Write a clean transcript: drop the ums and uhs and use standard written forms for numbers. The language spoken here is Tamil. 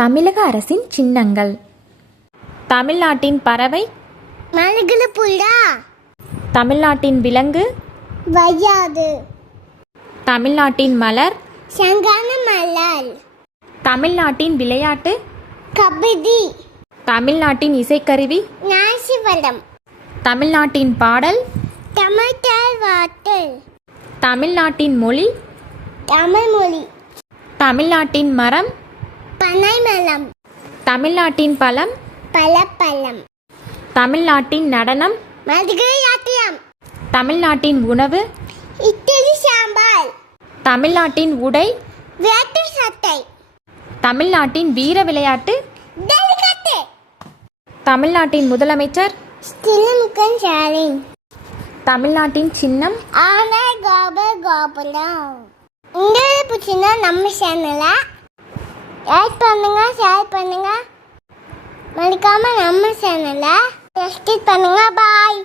தமிழக அரசின் சின்னங்கள். தமிழ்நாட்டின் பறவை மலகுல புள்ளா. தமிழ்நாட்டின் விலங்கு வயாது. தமிழ்நாட்டின் மலர் சங்கான மலர். தமிழ்நாட்டின் விளையாட்டு கபடி. தமிழ்நாட்டின் இசைக்கருவி நாசிவரம். தமிழ்நாட்டின் பாடல் தமிழ்தாய் வாட்டு. தமிழ்நாட்டின் மொழி தமிழ்மொழி. தமிழ்நாட்டின் மரம் பனைமரம். தமிழ்நாட்டின் பழம் பழப்பழம். தமிழ்நாட்டின் நடனம் மதுரையாட்டியம். தமிழ்நாட்டின் உணவு இட்லி சாம்பார். தமிழ்நாட்டின் உடை வேட்டு சட்டை. தமிழ்நாட்டின் வீர விளையாட்டு ஜல்லிக்கட்டு. தமிழ்நாட்டின் முதலமைச்சர் ஸ்ரீமுகன் ஸ்டாலின். தமிழ்நாட்டின் சின்னம் ஆனை கோபுரம். உங்களுக்கு பிடிச்சிருந்தா நம்ம சேனலை லைக் பண்ணுங்க, ஷேர் பண்ணுங்க, மறக்காம நம்ம சேனலை சப்ஸ்கிரைப் பண்ணுங்க. பாய்.